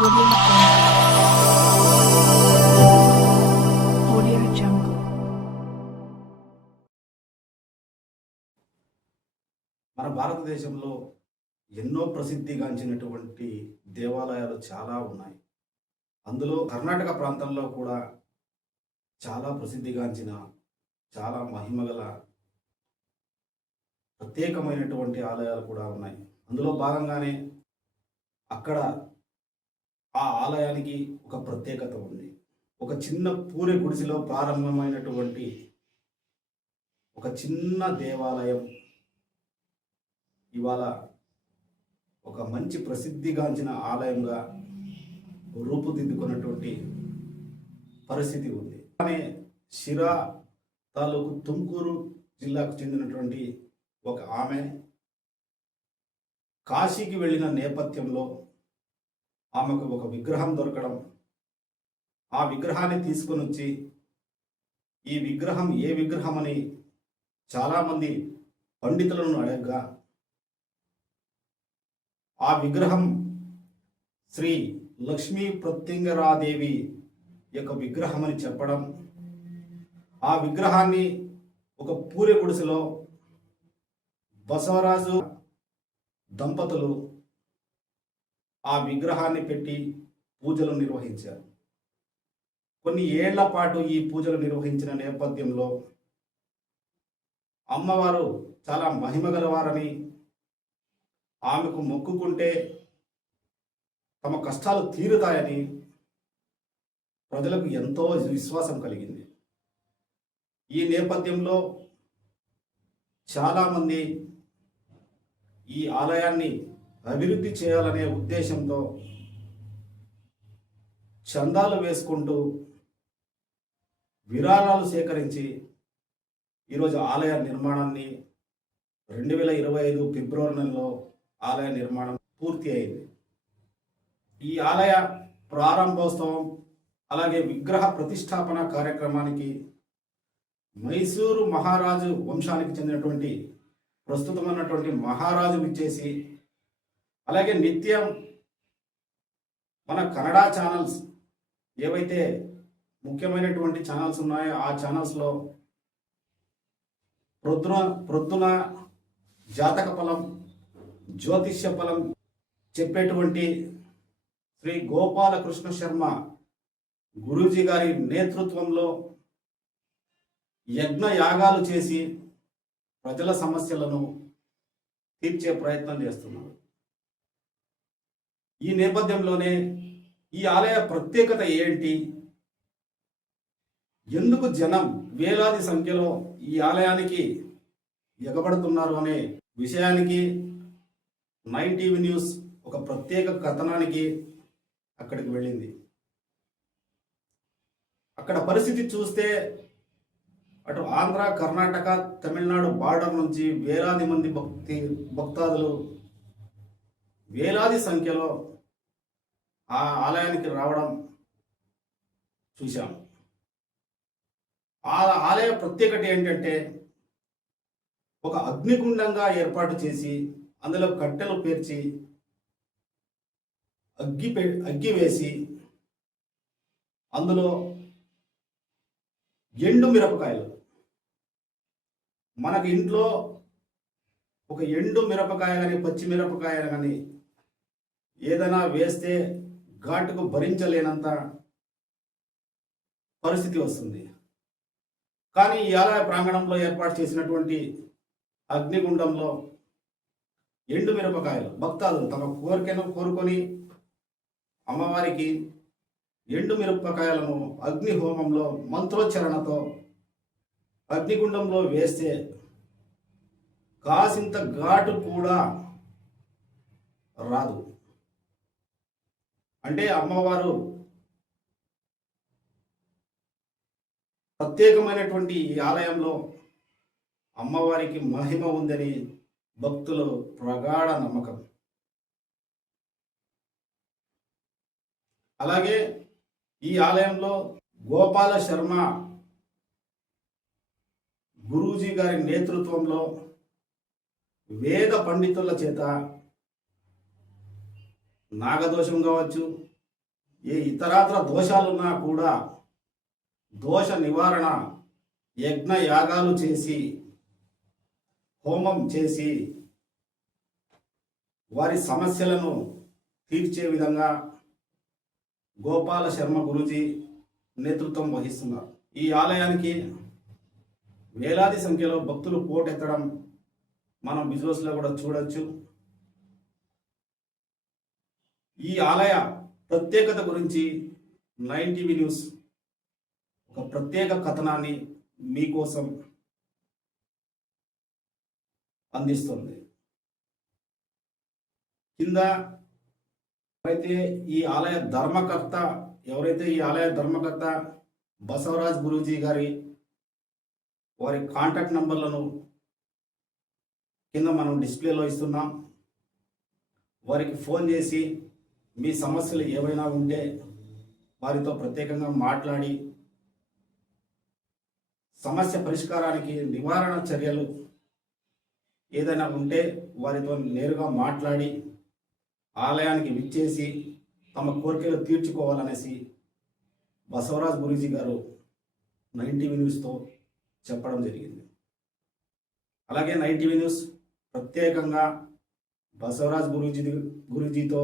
Audio Jungle. Audio Jungle. మన భారతదేశంలో ఎన్నో ప్రసిద్ధిగాంచినటువంటి దేవాలయాలు చాలా ఉన్నాయి. అందులో కర్ణాటక ప్రాంతంలో కూడా చాలా ప్రసిద్ధిగాంచిన చాలా మహిమగల ప్రత్యేకమైనటువంటి ఆలయాలు కూడా ఉన్నాయి. అందులో భాగంగానే అక్కడ ఆ ఆలయానికి ఒక ప్రత్యేకత ఉంది. ఒక చిన్న పూరి గుడిసెలో ప్రారంభమైనటువంటి ఒక చిన్న దేవాలయం ఇవాళ ఒక మంచి ప్రసిద్ధిగాంచిన ఆలయంగా రూపుదిద్దుకున్నటువంటి పరిస్థితి ఉంది. కానీ షిరా తాలూకు తుమ్కూరు జిల్లాకు చెందినటువంటి ఒక ఆమె కాశీకి వెళ్ళిన నేపథ్యంలో ఆమెకు ఒక విగ్రహం దొరకడం, ఆ విగ్రహాన్ని తీసుకొని వచ్చి ఈ విగ్రహం ఏ విగ్రహం అని చాలామంది పండితులను అడగగా ఆ విగ్రహం శ్రీ లక్ష్మీ ప్రత్యంగరాదేవి యొక్క విగ్రహం అని చెప్పడం, ఆ విగ్రహాన్ని ఒక పూరి గుడిసెలో బసవరాజు దంపతులు ఆ విగ్రహాన్ని పెట్టి పూజలు నిర్వహించారు. కొన్ని ఏళ్ల పాటు ఈ పూజలు నిర్వహించిన నేపథ్యంలో అమ్మవారు చాలా మహిమగలవారని, ఆమెకు మొక్కుకుంటే తమ కష్టాలు తీరుతాయని ప్రజలకు ఎంతో విశ్వాసం కలిగింది. ఈ నేపథ్యంలో చాలామంది ఈ ఆలయాన్ని అభివృద్ధి చేయాలనే ఉద్దేశంతో చందాలు వేసుకుంటూ విరాళాలు సేకరించి ఈరోజు ఆలయ నిర్మాణాన్ని 2025 ఫిబ్రవరి నెలలో ఆలయ నిర్మాణం పూర్తి అయింది. ఈ ఆలయ ప్రారంభోత్సవం అలాగే విగ్రహ ప్రతిష్టాపన కార్యక్రమానికి మైసూరు మహారాజు వంశానికి చెందినటువంటి ప్రస్తుతమైనటువంటి మహారాజు విచ్చేసి, అలాగే నిత్యం మన కన్నడ ఛానల్స్ ఏవైతే ముఖ్యమైనటువంటి ఛానల్స్ ఉన్నాయో ఆ ఛానల్స్లో ప్రొద్దున జాతక ఫలం, జ్యోతిష్య ఫలం చెప్పేటువంటి శ్రీ గోపాలకృష్ణ శర్మ గురూజీ గారి నేతృత్వంలో యజ్ఞ యాగాలు చేసి ప్రజల సమస్యలను తీర్చే ప్రయత్నం చేస్తున్నారు. ఈ నేపథ్యంలోనే ఈ ఆలయ ప్రత్యేకత ఏంటి, ఎందుకు జనం వేలాది సంఖ్యలో ఈ ఆలయానికి ఎగబడుతున్నారు అనే విషయానికి 9 టీవీ న్యూస్ ఒక ప్రత్యేక కథనానికి అక్కడికి వెళ్ళింది. అక్కడ పరిస్థితి చూస్తే అటు ఆంధ్ర, కర్ణాటక, తమిళనాడు బార్డర్ నుంచి వేలాది మంది భక్తాదులు వేలాది సంఖ్యలో ఆ ఆలయానికి రావడం చూశాం. ఆ ఆలయ ప్రత్యేకత ఏంటంటే ఒక అగ్నిగుండంగా ఏర్పాటు చేసి అందులో కట్టెలు పేర్చి అగ్గి వేసి అందులో ఎండు మిరపకాయలు, మనకు ఇంట్లో ఒక ఎండు మిరపకాయ కానీ పచ్చి మిరపకాయ కానీ ఏదైనా వేస్తే ఘాటుకు భరించలేనంత పరిస్థితి వస్తుంది. కానీ ఈ ఆలయ ప్రాంగణంలో ఏర్పాటు చేసినటువంటి అగ్నిగుండంలో ఎండు మిరపకాయలు భక్తాదులు తమ కోరికను కోరుకొని అమ్మవారికి ఎండు మిరపకాయలను అగ్ని హోమంలో మంత్రోచ్చరణతో అగ్నిగుండంలో వేస్తే కాసింత ఘాటు కూడా రాదు. అంటే అమ్మవారు ప్రత్యేకమైనటువంటి ఈ ఆలయంలో అమ్మవారికి మహిమ ఉందని భక్తులు ప్రగాఢ నమ్మకం. అలాగే ఈ ఆలయంలో గోపాల శర్మ గురూజీ గారి నేతృత్వంలో వేద పండితుల చేత నాగదోషం కావచ్చు, ఏ ఇతరాతర దోషాలున్నా కూడా దోష నివారణ యజ్ఞ యాగాలు చేసి హోమం చేసి వారి సమస్యలను తీర్చే విధంగా గోపాల శర్మ గురూజీ నేతృత్వం వహిస్తున్నారు. ఈ ఆలయానికి వేలాది సంఖ్యలో భక్తులు పోటెత్తడం మనం విజువల్స్లో కూడా చూడొచ్చు. ఈ ఆలయ ప్రత్యేకత గురించి 9 టీవీ న్యూస్ ఒక ప్రత్యేక కథనాన్ని మీకోసం అందిస్తుంది. కింద ఎవరైతే ఈ ఆలయ ధర్మకర్త బసవరాజ్ గురూజీ గారి వారి కాంటాక్ట్ నంబర్లను కింద మనం డిస్ప్లేలో ఇస్తున్నాం. వారికి ఫోన్ చేసి మీ సమస్యలు ఏవైనా ఉంటే వారితో ప్రత్యేకంగా మాట్లాడి సమస్య పరిష్కారానికి నివారణ చర్యలు ఏదైనా ఉంటే వారితో నేరుగా మాట్లాడి ఆలయానికి విచ్చేసి తమ కోరికలు తీర్చుకోవాలనేసి బసవరాజ్ గురూజీ గారు 9 టీవీ న్యూస్తో చెప్పడం జరిగింది. అలాగే 9 టీవీ న్యూస్ ప్రత్యేకంగా బసవరాజ్ గురూజీతో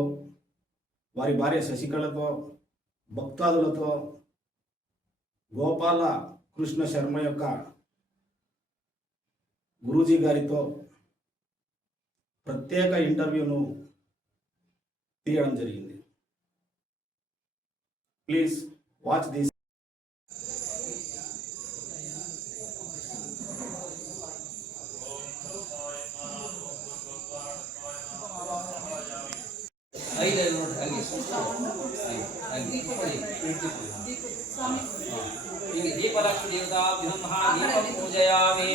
వారి భార్య శశికళతో భక్తాదులతో గోపాల కృష్ణ శర్మ యొక్క గురూజీ గారితో ప్రత్యేక ఇంటర్వ్యూను తీయడం జరిగింది. Please watch this. దీపలక్ష్మి దేవతాభ్యం మహాదీపం పూజయామి.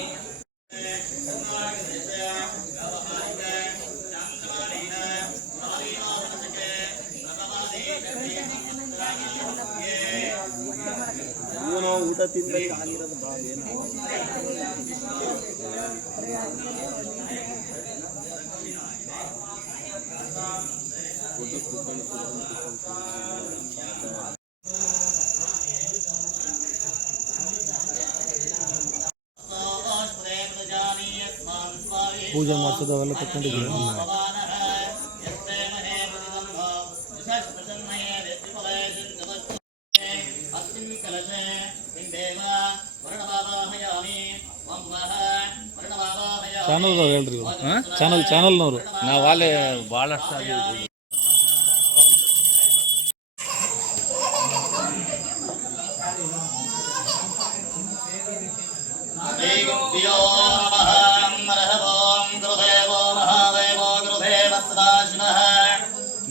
ಊಟ ತಿಂದ್ರೆ ಆಗಿರೋದು ಭಾಳ ಏನು ಪೂಜೆ ಮಾಡಿಸೋದು ಅವೆಲ್ಲ ತಗೊಂಡಿದ್ದೀವಿ. ಚಾನಲ್ದವ್ರು ಹೇಳ್ರಿ, ಚಾನಲ್ನವರು ನಾವು ಅಲ್ಲೇ ಭಾಳಷ್ಟು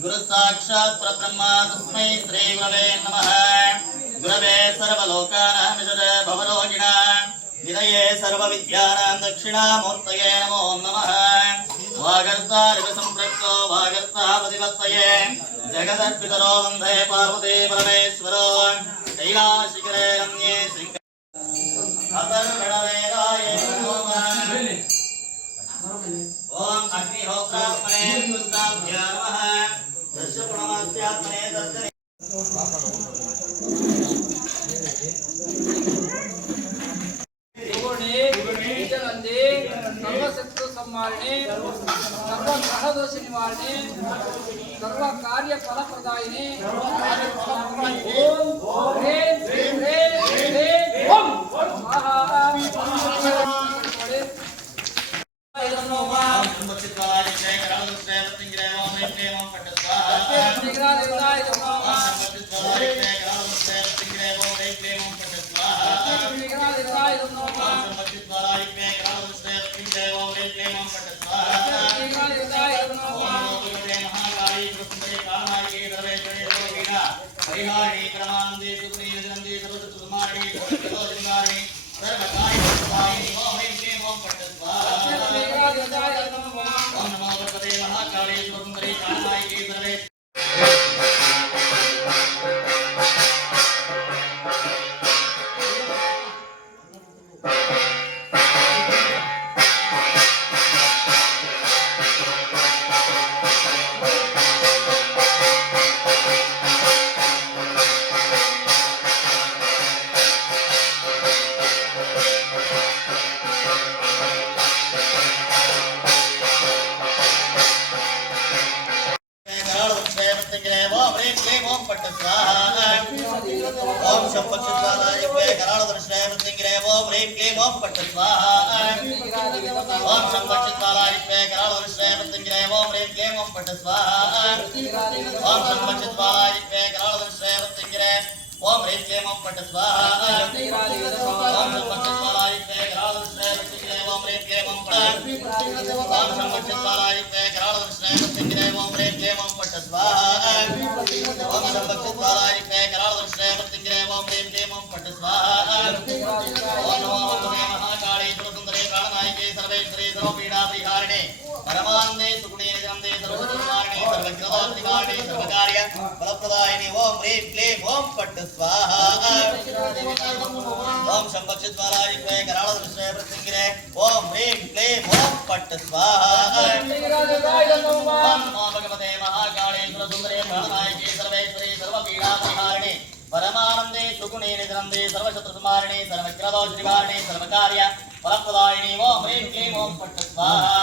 गुरु साक्षात् परब्रह्म तस्मै श्री गुरवे नमः. गुरवे सर्वलोकानां निधये भवरोगिणां निधये सर्वविद्यानां दक्षिणामूर्तये नमो नमः. वागर्तारिवसंपृक्तो वागर्तापतिपत्तये जगदर्पितरो वन्दे पार्वती परमेश्वरो कैलाशिखरे रम्ये सिंह अथर्वणवेदाय नमः. ओम अग्निहोत्रात्मने पुष्टाभ्यां नमः. दर्शपुणमास्यात्मने दर्शने सर्वशत्रु संहारणे सर्वग्रह दोष निवारणे सर्व कार्य फल प्रदायिने ओम ह्रीं ह्रीं ह्रीं ओम स्वाहा. परिहारी क्रमानंदे सुप्रिय नंदे सर्वत्र सुमारी सर्वजनारी सर्वकाय स्वामी ओम ह्रीं क्लीं ओम फट् स्वाहा. ओम नमो भगवते महाकाली सुंदरी कामाय के सर्वे स्वाहा ओम शंभक्षद्वाराय करालदर्शनाय मृत्युंजय ओम ह्रीं क्लीं ओम पट्ट स्वाहा ओम शंभक्षद्वाराय करालदर्शनाय मृत्युंजय ओम ह्रीं क्लीं ओम पट्ट स्वाहा ओम शंभक्षद्वाराय करालदर्शनाय मृत्युंजय ओम ह्रीं क्लीं ओम पट्ट स्वाहा ओम शंभक्षद्वाराय करालदर्शनाय मृत्युंजय ओम ह्रीं क्लीं ओम पट्ट ओम शंभक्षद्वाराय करालदर्शनाय मृत्युंजय ओम ह्रीं क्लीं ओम पट्ट स्वाहा ओम शंभक्षद्वाराय करालदर्शनाय मृत्युंजय ओम ह्रीं क्लीं ओम पट्ट स्वाहा ओम नमो भगवते महाकाली सुरसुंदरे प्राणनायिके सर्वेश्वरी सर्वपीडापरिहारिणे परमानंदे सुगुणे निरंदे सर्वसंहारिणे सर्वज्ञाननिवारिणे सर्वकार्य फलप्रदायिने ओम ह्रीं क्लीं ओम पट्ट स्वाहा ओम शंभक्षद्वाराय करालदर्शनाय मृत्युंजय ओम ह्रीं क्लीं ओम पट्ट स्वाहा ओम नमो भगवते महाकाली सुरसुंदरे प्राणनायिके सर्वेश्वरी सर्वपीडापरिहारिणे परमानंदे सुगुणे निरंदे सर्वशत्रुसंहारिणे सर्वज्ञाननिवारिणे सर्वकार्य फलप्रदायिने ओम ह्रीं क्लीं ओम पट्ट स्वाहा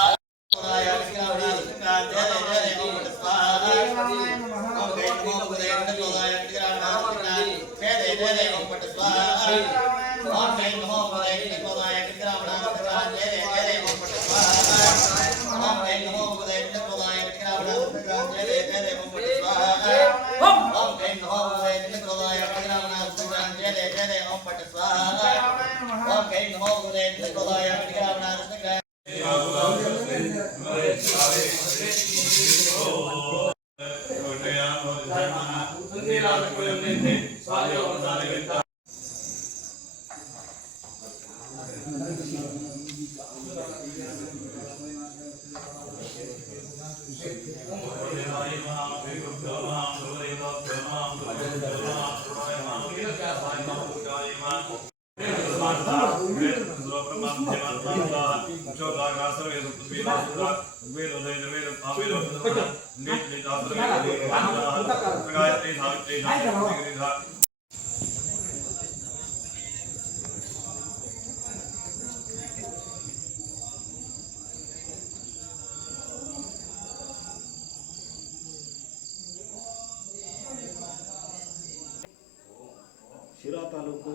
శిరా తాలూకు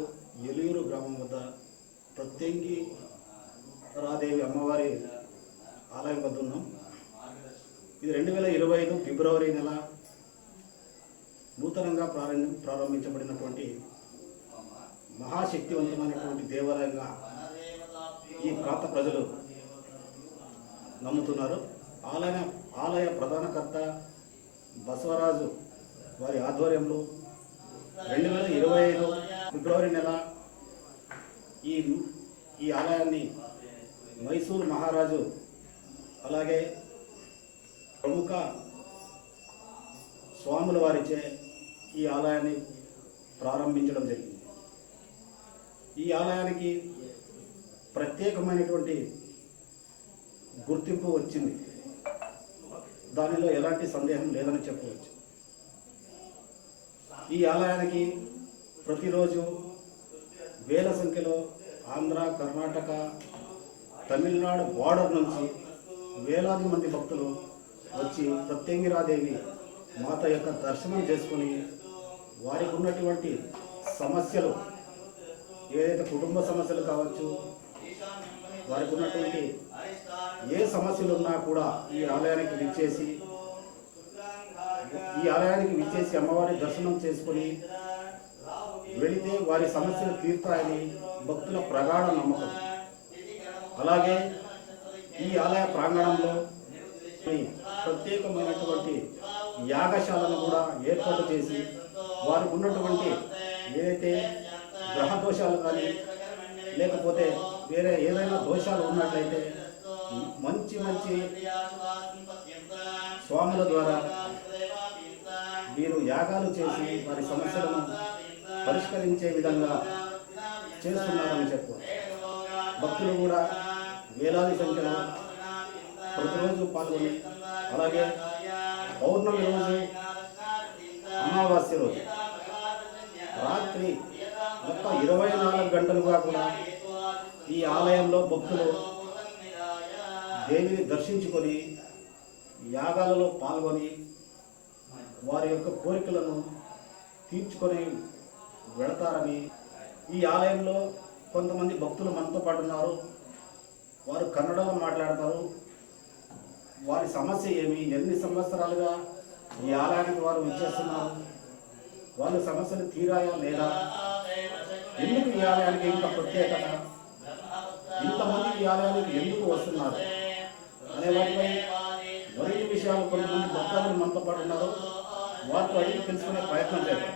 ఎలియూరు గ్రామం వద్ద ప్రత్యంగి రాదేవి అమ్మవారి ఆలయం వద్ద ఉన్నాం. ఇది 2025 ఫిబ్రవరి నెల నూతనంగా ప్రారంభించబడినటువంటి మహాశక్తివంతమైనటువంటి దేవాలయంగా ఈ ప్రాంత ప్రజలు నమ్ముతున్నారు. ఆలయ ప్రధానకర్త బసవరాజు వారి ఆధ్వర్యంలో 2025 ఫిబ్రవరి నెల ఈ ఆలయాన్ని మైసూరు మహారాజు అలాగే ప్రముఖ స్వాముల వారిచే ఈ ఆలయాన్ని ప్రారంభించడం జరిగింది. ఈ ఆలయానికి ప్రత్యేకమైనటువంటి గుర్తింపు వచ్చింది. దానిలో ఎలాంటి సందేహం లేదని చెప్పవచ్చు. ఈ ఆలయానికి ప్రతిరోజు వేల సంఖ్యలో ఆంధ్ర, కర్ణాటక, తమిళనాడు బార్డర్ నుంచి వేలాది మంది భక్తులు వచ్చి ప్రత్యంగిరాదేవి మాత యొక్క దర్శనం చేసుకుని వారికి ఉన్నటువంటి సమస్యలు ఏదైతే కుటుంబ సమస్యలు కావచ్చు, వారికి ఉన్నటువంటి ఏ సమస్యలు ఉన్నా కూడా ఈ ఆలయానికి విచ్చేసి అమ్మవారి దర్శనం చేసుకొని వెళితే వారి సమస్యలు తీరుతాయని భక్తుల ప్రగాఢ నమ్మకం. అలాగే ఈ ఆలయ ప్రాంగణంలో ప్రత్యేకమైనటువంటి యాగశాలను కూడా ఏర్పాటు చేసి వారికి ఉన్నటువంటి ఏదైతే గ్రహ దోషాలు కానీ లేకపోతే వేరే ఏదైనా దోషాలు ఉన్నట్లయితే మంచి స్వాముల ద్వారా వీరు యాగాలు చేసి వారి సమస్యలను పరిష్కరించే విధంగా చేస్తున్నారని చెప్పు. భక్తులు కూడా వేలాది సంఖ్యలో ప్రతిరోజు పాల్గొని అలాగే పౌర్ణమి రోజు, అమావాస్య రోజు రాత్రి మొత్తం 24 గంటలుగా కూడా ఈ ఆలయంలో భక్తులు దేవిని దర్శించుకొని యాగాలలో పాల్గొని వారి యొక్క కోరికలను తీర్చుకొని వెళతారని, ఈ ఆలయంలో కొంతమంది భక్తులు మనతో పాటు ఉన్నారు. వారు కన్నడలో మాట్లాడతారు. వారి సమస్య ఏమి, ఎన్ని సంవత్సరాలుగా ఈ ఆలయానికి వారు విచ్చేస్తున్నారు, వాళ్ళ సమస్యలు తీరాయా లేదా, ఎందుకు ఈ ఆలయానికి ఇంత ప్రత్యేకత, ఇంతమంది ఈ ఆలయానికి ఎందుకు వస్తున్నారు అనే వాటిపై మరిన్ని విషయాలు కొంతమంది భక్తులు మనతో పాటు ఉన్నారు. వారితో అడిగి తెలుసుకునే ప్రయత్నం చేద్దాం.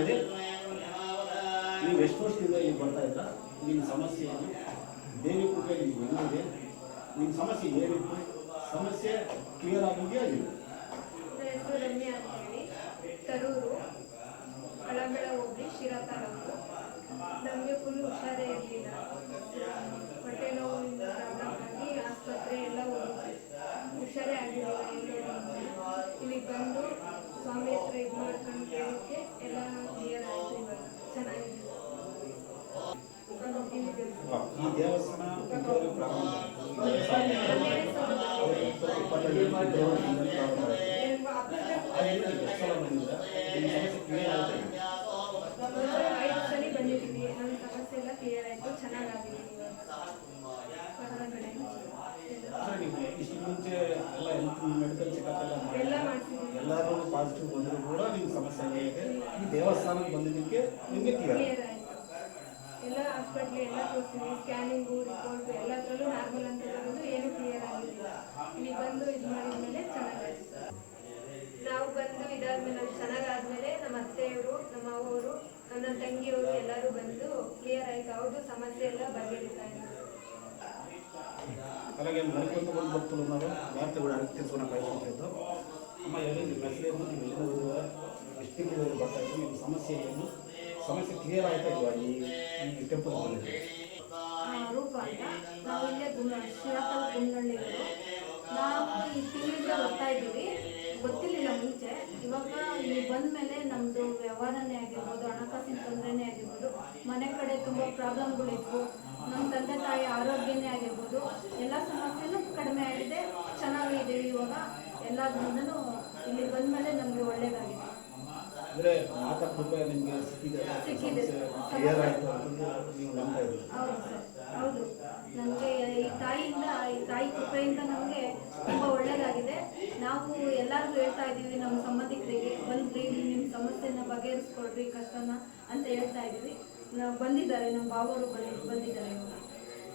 ఇది ఈ వెస్ట్ కోస్ట్ ఈ ಬರ್ತಾ ಇದ್ದ ನಿಮ್ಮ ಸಮಸ್ಯೆ ಏನು, ದೇವಿ ಕೃಪೆ ನಿಮ್ಗೆ ಹೆಂಗಿದೆ, ನಿಮ್ಮ ಸಮಸ್ಯೆ ಏನಿತ್ತು, ಸಮಸ್ಯೆ ಕ್ಲಿಯರ್ ಆಗಿದೆಯಾ ಇಲ್ಲ? ಹೆಸರು ರಮ್ಯಾ ಅಂತೇಳಿ, ತರೂರು, ಕಳಂಬಳ ಹೋಗಿ ಶಿರಾ ತಾಲೂಕು. ನಮಗೆ ಫುಲ್ ಹುಷಾರೇ ಇರಲಿಲ್ಲ. ಹೊಟ್ಟೆ ನೋವಿಂದ ಆಗಿ ಆಸ್ಪತ್ರೆ ಎಲ್ಲ ಹೋಗಿದ್ವಿ, ಹುಷಾರೇ ಆಗಿರಲಿಲ್ಲ. ಇಲ್ಲಿಗೆ ಬಂದು ಸ್ವಾಮಿ ಹತ್ರ ಇದು ಮಾಡ್ಕೊಂಡು ಕೇಳೋಕ್ಕೆ ಎಲ್ಲ ಕ್ಲಿಯರ್ ಆಯಿತು. ಇವಾಗ ಚೆನ್ನಾಗಿದೆ. ಈ ದೇವಸ್ಥಾನ ಐದು ಸಲ ಬಂದಿದ್ದೀವಿ. ನನ್ನ ಸಮಸ್ಯೆ ಎಲ್ಲ ಕ್ಲಿಯರ್ ಆಯಿತು, ಚೆನ್ನಾಗಾಗಿದೆ. ಹೊರಗಡೆ ಇಷ್ಟು ಮುಂಚೆ ಎಲ್ಲ ಮೆಡಿಕಲ್ ಚೆಕಪ್ ಎಲ್ಲ ಮಾಡ್ತಿದ್ದೀವಿ. ಎಲ್ಲರೂ ಪಾಸಿಟಿವ್ ಬಂದರೂ ಕೂಡ ನಿಮ್ಮ ಸಮಸ್ಯೆ ಇದೆ. ಈ ದೇವಸ್ಥಾನಕ್ಕೆ ಬಂದಿದ್ದಕ್ಕೆ ನಿಮಗೆ ಕ್ಲಿಯರ್ ಕ್ಲಿಯರ್ ಆಯಿತು. ಎಲ್ಲ ಹಾಸ್ಪಿಟ್ಲ್ ಎಲ್ಲ ತೋರಿಸಿದ್ವಿ, ಸ್ಕ್ಯಾನಿಂಗು ರಿಪೋರ್ಟ್ ಎಲ್ಲದರಲ್ಲೂ ನಾರ್ಮಲ್ ಅಂತ ಬರೋದು, ಏನು ಕ್ಲಿಯರ್ ಆಗಿರಲಿಲ್ಲ. ಇಲ್ಲಿ ಬಂದು ಇದು ಮಾಡಿದ್ಮೇಲೆ ಚೆನ್ನಾಗಾಯ್ತು. ನಾವು ಬಂದು ಇದಾದ್ಮೇಲೆ ಅದು ಚೆನ್ನಾಗಾದ್ಮೇಲೆ ನಮ್ಮ ಅತ್ತೆಯವರು, ನಮ್ಮ ಅವರು, ನನ್ನ ತಂಗಿಯವರು ಎಲ್ಲರೂ ಬಂದು ಕ್ಲಿಯರ್ ಆಯ್ತು. ಹೌದು, ಸಮಸ್ಯೆ ಎಲ್ಲ ಬಗೆಹರಿತಾ ಇದೆ. అలాగే మరికొంతమంది భక్తులు ఉన్నారు. వారితో కూడా అడిగి తెలుసుకున్న ప్రయత్నం చేద్దాం. అమ్మ, ఎవరు ನಿಮ್ಮ ಹೆಸರೇನು, ನೀವು ಎಲ್ಲಿಂದ ಡಿಸ್ಟ್ರಿಕ್ಟ್ ಬರ್ತಾ ಇದ್ದೀವಿ, ನಿಮ್ಮ ಸಮಸ್ಯೆ ಏನು, ಸಮಸ್ಯೆ ಕ್ಲಿಯರ್ ಆಯ್ತಾ ಇಲ್ವಾ ಈ ಟೆಂಪಲ್ ಬಂದಿದೆ? ರೂಪ ಅಂತ, ನಾವು ಇಲ್ಲೇ ಶಿರಾತಾಲ್ ಗುಂಡಳ್ಳಿಗಳು. ನಾವು ಈ ತಿಂಗಳಿಂದ ಬರ್ತಾ ಇದ್ದೀವಿ, ಗೊತ್ತಿರಲಿಲ್ಲ ಮುಂಚೆ. ಇವಾಗ ಇಲ್ಲಿ ಬಂದ ಮೇಲೆ ನಮ್ಮದು ವ್ಯವಹಾರನೇ ಆಗಿರ್ಬೋದು, ಹಣಕಾಸಿನ ತೊಂದರೆನೇ ಆಗಿರ್ಬೋದು, ಮನೆ ಕಡೆ ತುಂಬ ಪ್ರಾಬ್ಲಮ್ಗಳಿದ್ವು, ನಮ್ಮ ತಂದೆ ತಾಯಿ ಆರೋಗ್ಯನೇ ಆಗಿರ್ಬೋದು, ಎಲ್ಲ ಸಮಸ್ಯೆನೂ ಕಡಿಮೆ ಆಗಿದೆ, ಚೆನ್ನಾಗಿದ್ದೀವಿ. ಇವಾಗ ಎಲ್ಲದರಿಂದನೂ ಇಲ್ಲಿ ಬಂದ ಮೇಲೆ ನಮಗೆ ಒಳ್ಳೆಯದಾಗಿದೆ. ಅಂದರೆ ಮಾತಾ ಕೃಪೆ ನಿಮಗೆ ಸಿಕ್ಕಿದೆ, ಕ್ಲಿಯರ್ ಆಯಿತು ಅಂತ ನೀವು ನಂಬ್ತಾ ಇದ್ದೀರಿ? ಹೌದು ಸರ್, ಹೌದು. ನಮಗೆ ಈ ತಾಯಿ ಕೃಪೆಯಿಂದ ನಮಗೆ ತುಂಬ ಒಳ್ಳೆಯದಾಗಿದೆ. ನಾವು ಎಲ್ಲರಿಗೂ ಹೇಳ್ತಾ ಇದ್ದೀವಿ, ನಮ್ಮ ಸಂಬಂಧಿಕರಿಗೆ ಬಂದ್ರಿ, ನಿಮ್ಮ ಸಮಸ್ಯೆನ ಬಗೆಹರಿಸ್ಕೊಡ್ರಿ, ಕಷ್ಟನ ಅಂತ ಹೇಳ್ತಾ ಇದ್ದೀವಿ. ನಾವು ಬಂದಿದ್ದಾರೆ, ನಮ್ಮ ಬಾವರು ಬಂದಿದ್ದಾರೆ. ಇವಾಗ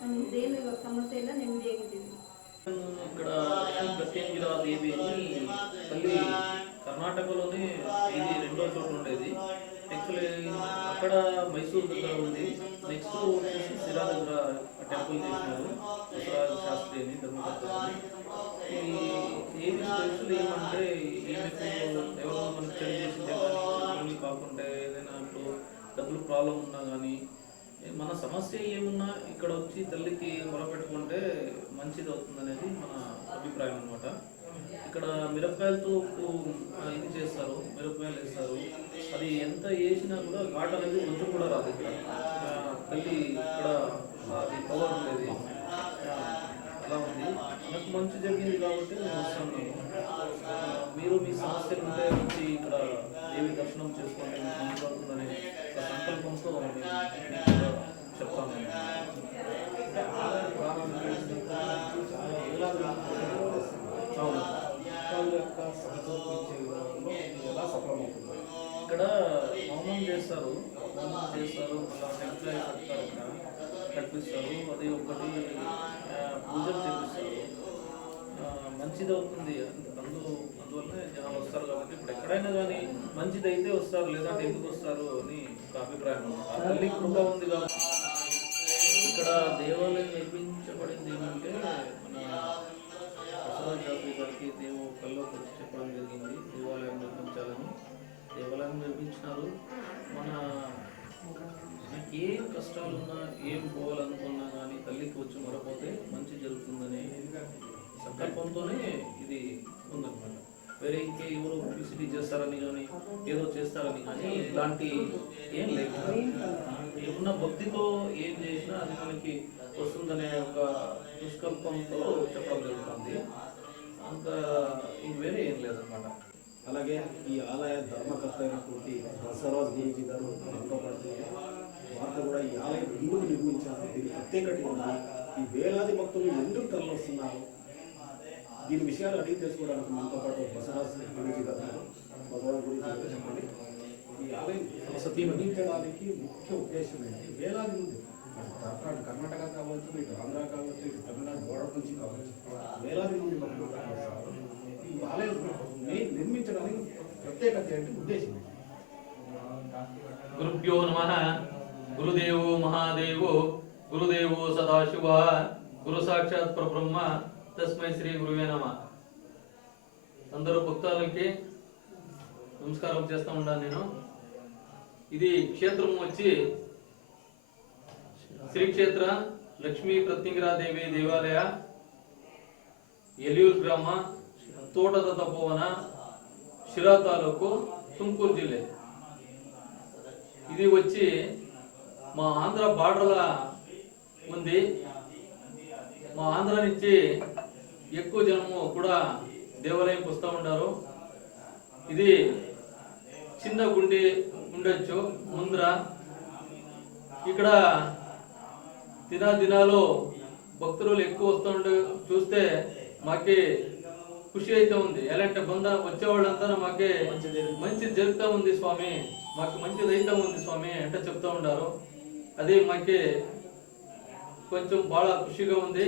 ನಮ್ಮದೇನು ಇವಾಗ ಸಮಸ್ಯೆ ಇಲ್ಲ, ನೆಮ್ಮದಿಯಾಗಿದ್ದೀವಿ. ఇక్కడ ప్రత్యేకంగా దేవి అని తల్లి కర్ణాటకలోనే ఇది రెండో చోట ఉండేది. యాక్చువల్లీ అక్కడ మైసూరు దగ్గర ఉంది. నెక్స్ట్ వచ్చేసి సిరా దగ్గర టెంపుల్ చేసినారు, ఉత్తరాజ శాస్త్రి అని ధర్మకర్తని. ఈ ఏమి స్పెషల్ ఏమంటే, ఈమెకు ఎవరో మనకు చెడు చేసిందే కానీ కాకుండా ఏదైనా ఇప్పుడు డబ్బులు ప్రాబ్లం ఉన్నా కానీ, మన సమస్య ఏమున్నా ఇక్కడ వచ్చి తల్లికి మొరపెట్టుకుంటే మంచిది అవుతుంది అనేది మన అభిప్రాయం అనమాట. ఇక్కడ మిరపకాయలతో ఇది చేస్తారు, మిరపకాయలు వేస్తారు. అది ఎంత వేసినా కూడా ఘాట్ అనేది కొంచెం కూడా రాదు. ఇక్కడ తల్లి ఇక్కడ అది పవర్ ఉండేది, అలా ఉంది. నాకు మంచి జరిగింది కాబట్టి నేను వస్తున్నాను. మీరు మీ సమస్యలు ఉంటే వచ్చి ఇక్కడ దేవి దర్శనం చేసుకుంటే మీకు మంచి అవుతుందనే సంకల్పంతో చెప్తాను. ఇక్కడ హోమం చేస్తారు, మళ్ళీ టెంకాయ కడతారు, ఇక్కడ కట్టిస్తారు. అది ఒకటి పూజలు చేపిస్తారు, మంచిది అవుతుంది. అందువల్లనే జనాలు వస్తారు కాబట్టి ఇప్పుడు ఎక్కడైనా కానీ మంచిది అయితే వస్తారు, లేదంటే ఎందుకు వస్తారు అని ఒక అభిప్రాయం. తల్లి కృప ఉంది కాబట్టి ఇక్కడ దేవాలయం నిర్మించబడింది ఏమంటే, మన శాస్త్రి గారికి దేవు కల్లోకి వచ్చి చెప్పడం జరిగింది దేవాలయం నిర్మించాలని. దేవాలయం నిర్మించినారు. మనకి ఏం కష్టాలున్నా, ఏం పోవాలనుకున్నా కానీ తల్లికి వచ్చి మొరపోతే మంచి జరుగుతుందనే సంకల్పంతోనే ఇది ఉందన్నమాట. వేరే ఇంకే ఎవరో పబ్లిసిటీ చేస్తారని కానీ, ఏదో చేస్తారని కానీ ఇలాంటి ఏం లేదు. ఏమన్నా భక్తితో ఏం చేసినా అది మనకి వస్తుందనే ఒక దుష్కల్పంతో చెప్పడం జరుగుతుంది. అంత వేరే ఏం లేదన్నమాట. అలాగే ఈ ఆలయ ధర్మకర్త అయినటువంటి బసవరాజు గురించి గారు మనతో పడుతున్నారు. వార్త కూడా ఈ ఆలయం ఎందుకు నిర్మించారు, దీని ప్రత్యేకత ఉంది, ఈ వేలాది భక్తులు ఎందుకు తరలిస్తున్నారు, దీని విషయాలు అడిగి తెలుసుకోవడానికి మనతో పాటు బసవరాజు గురించి గారు. బసవరాజు గురించి చెప్పండి. ఈ ఆలయం నిర్మించడానికి ముఖ్య ఉద్దేశం ఏంటి? వేలాది మంది అటు కర్ణాటక కావచ్చు, ఇటు ఆంధ్ర కావచ్చు, ఇటు తమిళనాడు బోర్డర్ నుంచి కావచ్చు, వేలాది మంది భక్తులు తరలిస్తారు. ఈ ఆలయం నిర్మించడానికి ప్రత్యేకత ఏంటి, ఉద్దేశం ఏంటి? గురుభ్యో నమః. గురుదేవో మహాదేవో గురుదేవో సదాశివ గురు సాక్షాత్ పరబ్రహ్మ తస్మై శ్రీ గురువే నమః. అందరూ భక్తులకి నమస్కారం చేస్తూ ఉన్నాను నేను. ఇది క్షేత్రం వచ్చి శ్రీ క్షేత్ర లక్ష్మీ ప్రత్యంగిరాదేవి దేవాలయ, ಎಲಿಯೂರು ಗ್ರಾಮ, ತೋಟದ ತಪೋವನ, ಶಿರಾ ತಾಲೂಕು, ತುಮಕೂರು జిల్లా. ఇది వచ్చి మా ఆంధ్ర బార్డర్ల ఉంది. మా ఆంధ్ర నుంచి ఎక్కువ జనము కూడా దేవాలయంకి వస్తూ ఉంటారు. ఇది చిన్న గుండి ఉండొచ్చు ముందర. ఇక్కడ దినాలు భక్తులు ఎక్కువ వస్తూ ఉంటే చూస్తే మాకే ఖుషి అయితే ఉంది. ఎలాంటి బంద వచ్చేవాళ్ళంతా మాకే మంచి జరుగుతూ ఉంది స్వామి, మాకు మంచిది అయితే ఉంది స్వామి అంటే చెప్తూ ఉంటారు. అది మాకే కొంచెం బాగా ఖుషిగా ఉంది.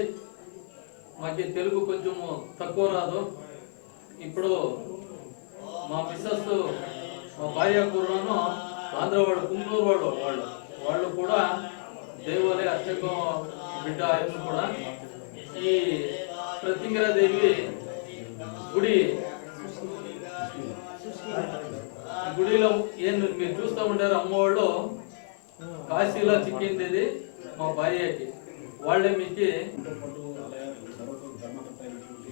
మాకు తెలుగు కొంచెం తక్కువ రాదు. ఇప్పుడు మా మిస్సెస్, మా భార్య కూడాను ఆంధ్రవాడు, కుందూరు వాళ్ళు కూడా దేవాలయ అర్చకం బిడ్డ. ఆయన కూడా ఈ ప్రత్యంగిరాదేవి గుడిలో ఏం మీరు చూస్తూ ఉంటారు, అమ్మవాళ్ళు కాశీలో చిక్కింది. ఇది మా భార్యకి వాళ్ళే మీకు